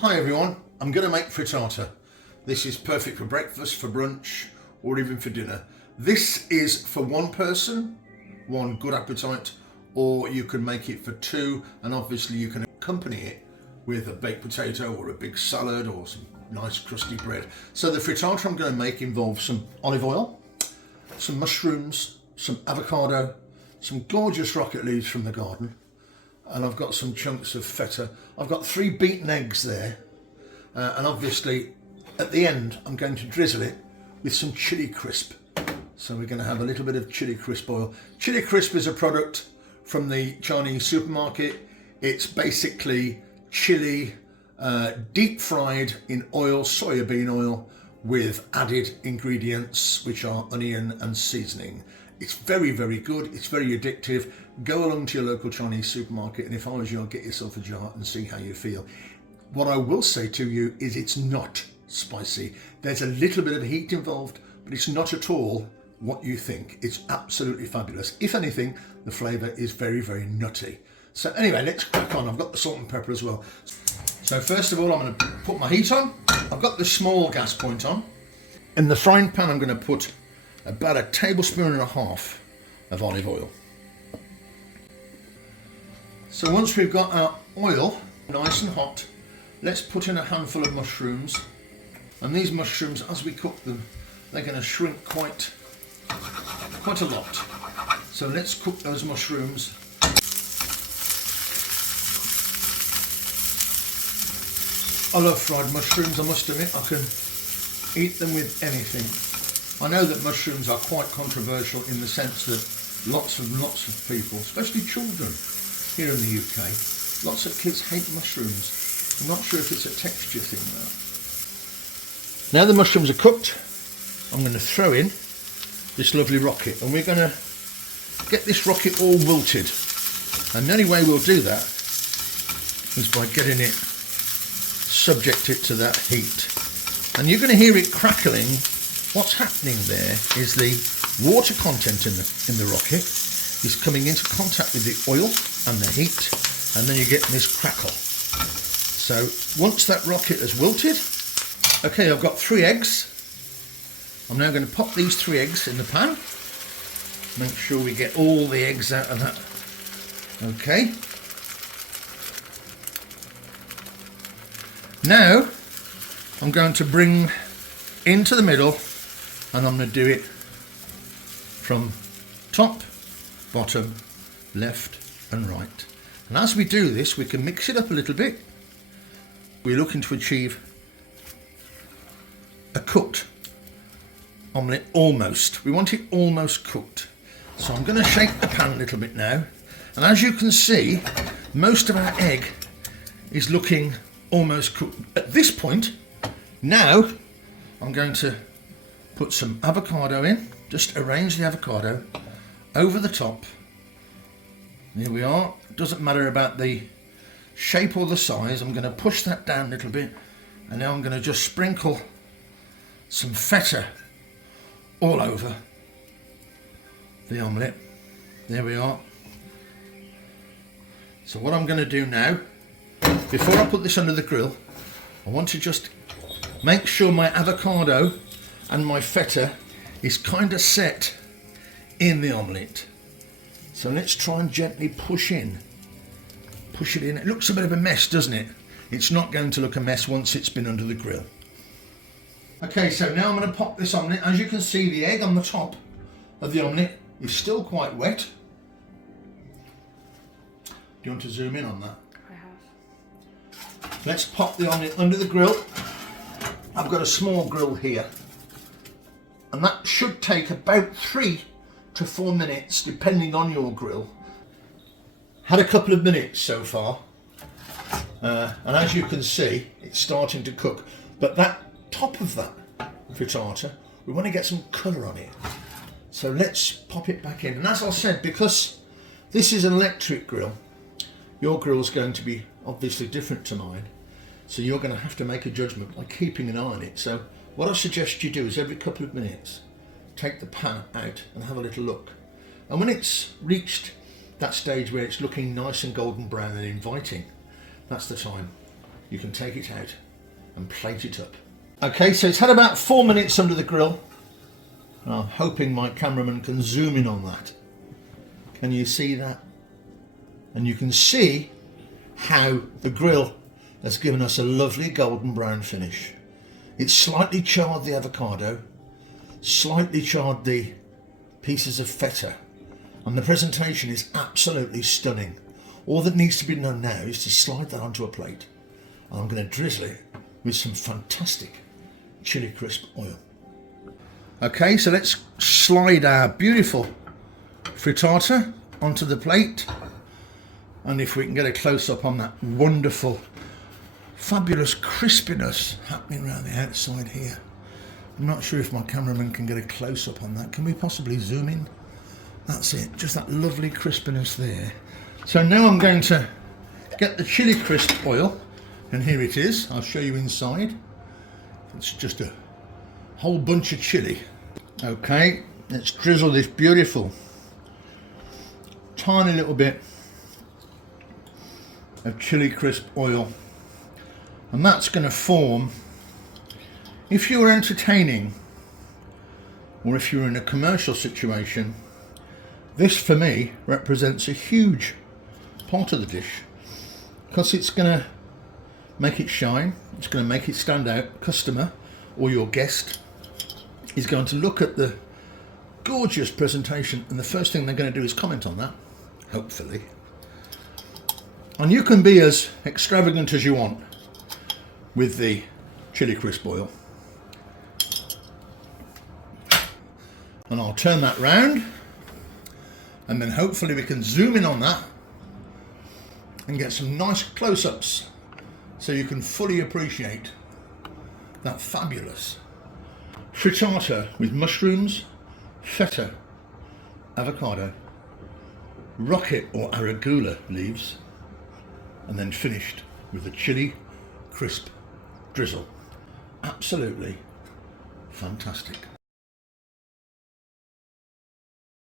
Hi everyone, I'm going to make frittata. This is perfect for breakfast, for brunch, or even for dinner. This is for one person, one good appetite, or you can make it for two, and obviously you can accompany it with a baked potato or a big salad or some nice crusty bread. So the frittata I'm going to make involves some olive oil, some mushrooms, some avocado, some gorgeous rocket leaves from the garden, and I've got some chunks of feta. I've got 3 beaten eggs there, and obviously at the end I'm going to drizzle it with some Chilli Crisp. So we're going to have a little bit of Chilli Crisp oil. Chilli Crisp is a product from the Chinese supermarket. It's basically chili deep fried in oil, soya bean oil, with added ingredients which are onion and seasoning. It's very, very good. It's very addictive. Go along to your local Chinese supermarket, and if I was you, I'd get yourself a jar and see how you feel. What I will say to you is it's not spicy. There's a little bit of heat involved, but it's not at all what you think. It's absolutely fabulous. If anything, the flavour is very, very nutty. So anyway, let's crack on. I've got the salt and pepper as well. So first of all, I'm going to put my heat on. I've got the small gas point on. In the frying pan, I'm going to put about 1.5 tablespoons of olive oil. So once we've got our oil nice and hot, let's put in a handful of mushrooms. And these mushrooms, as we cook them, they're going to shrink quite a lot. So let's cook those mushrooms. I love fried mushrooms, I must admit. I can eat them with anything. I know that mushrooms are quite controversial in the sense that lots of people, especially children here in the UK, lots of kids hate mushrooms. I'm not sure if it's a texture thing though. Now the mushrooms are cooked, I'm going to throw in this lovely rocket, and we're going to get this rocket all wilted. And the only way we'll do that is by getting it subjected to that heat. And you're going to hear it crackling. What's happening there is the water content in the rocket is coming into contact with the oil and the heat, and then you get this crackle. So once that rocket has wilted, okay, I've got 3 eggs. I'm now going to pop these 3 eggs in the pan. Make sure we get all the eggs out of that. Okay. Now I'm going to bring into the middle, and I'm going to do it from top, bottom, left and right. And as we do this, we can mix it up a little bit. We're looking to achieve a cooked omelette almost. We want it almost cooked. So I'm going to shake the pan a little bit now. And as you can see, most of our egg is looking almost cooked. At this point, now I'm going to put some avocado in. Just arrange the avocado over the top. Here we are. It doesn't matter about the shape or the size. I'm going to push that down a little bit, and now I'm going to just sprinkle some feta all over the omelette. There we are. So what I'm going to do now, before I put this under the grill, I want to just make sure my avocado and my feta is kind of set in the omelette. So let's try and gently push it in. It looks a bit of a mess, doesn't it? It's not going to look a mess once it's been under the grill. Okay, so now I'm going to pop this omelette. As you can see, the egg on the top of the omelette is still quite wet. Do you want to zoom in on that? I have. Let's pop the omelette under the grill. I've got a small grill here, and that should take about 3 to 4 minutes depending on your grill. Had a couple of minutes so far, and as you can see, it's starting to cook. But that top of that frittata, we want to get some colour on it. So let's pop it back in. And as I said, because this is an electric grill, your grill's going to be obviously different to mine. So you're going to have to make a judgment by keeping an eye on it. So what I suggest you do is every couple of minutes, take the pan out and have a little look. And when it's reached that stage where it's looking nice and golden brown and inviting, that's the time you can take it out and plate it up. Okay, so it's had about 4 minutes under the grill. I'm hoping my cameraman can zoom in on that. Can you see that? And you can see how the grill has given us a lovely golden brown finish. It's slightly charred the avocado, slightly charred the pieces of feta, and the presentation is absolutely stunning. All that needs to be done now is to slide that onto a plate, and I'm going to drizzle it with some fantastic Chilli Crisp oil. Okay, so let's slide our beautiful frittata onto the plate, and if we can get a close-up on that wonderful, fabulous crispiness happening around the outside here. I'm not sure if my cameraman can get a close-up on that. Can we possibly zoom in? That's it, just that lovely crispiness there. So now I'm going to get the Chilli Crisp oil, and here it is. I'll show you inside. It's just a whole bunch of chilli. Okay, let's drizzle this beautiful tiny little bit of Chilli Crisp oil, and that's going to form, if you're entertaining or if you're in a commercial situation, this for me represents a huge part of the dish, because it's going to make it shine, it's going to make it stand out. Customer or your guest is going to look at the gorgeous presentation, and the first thing they're going to do is comment on that, hopefully. And you can be as extravagant as you want with the Chilli Crisp oil. And I'll turn that round, and then hopefully we can zoom in on that and get some nice close-ups so you can fully appreciate that fabulous frittata with mushrooms, feta, avocado, rocket or arugula leaves, and then finished with a Chilli Crisp drizzle. Absolutely fantastic.